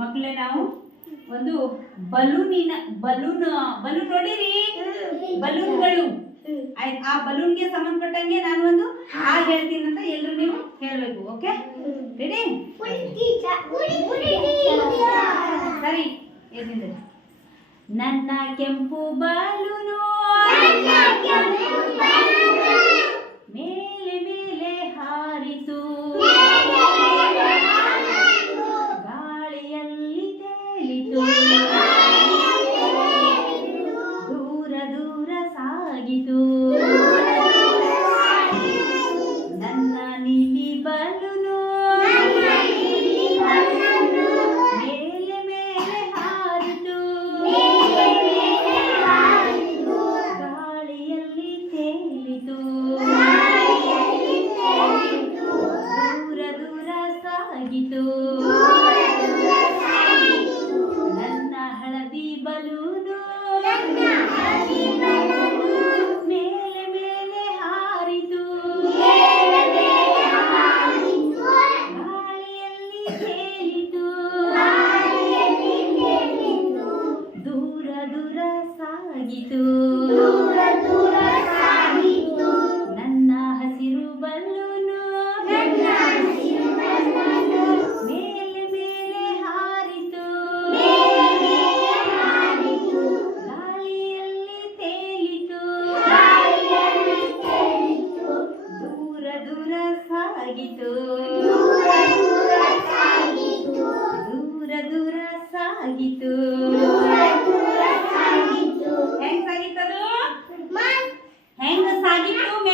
ಮಕ್ಕಳೇ ನಾವು ಒಂದು ಬಲೂನಿನ, ಬಲೂನ್ ಬಲೂನ್ ನೋಡಿರಿ? ಬಲೂನ್ಗಳು. ಆ ಬಲೂನ್ಗೆ ಸಂಬಂಧಪಟ್ಟಂಗೆ ನಾನು ಒಂದು ಹಾಗೆ ಹೇಳ್ತೀನಿ ಅಂತ ಎಲ್ಲರೂ ನೀವು ಹೇಳಬೇಕು, ಓಕೆ? ರೆಡಿ ಸರಿ ನನ್ನ ಕೆಂಪು ಬಾಲೂನು. ದೂರ ದೂರ ಸಾಗಿತು. ನನ್ನ ನೀಲಿ ಬಲೂನು ಮೇಲೆ ಮೇಲೆ ಹಾರಿತು. ಗಾಳಿಯಲ್ಲಿ ತೇಲಿತು. ದೂರ ದೂರ ಸಾಗಿತು. ಮುಳುಗಿತು ದೂರ ಸಾಗಿತು. ನನ್ನ ಹಸಿರು ಬಲ್ಲೂನು ನನ್ನ ಮೇಲೆ ಮೇಲೆ ಹಾರಿತು. ಗಾಳಿಯಲ್ಲಿ ತೇಲಿತು. ಸಾಗಿತು. ದೂರ ದೂರ ಸಾಗಿತು. ದೂರ ದೂರ ಸಾಗಿತು. Santo me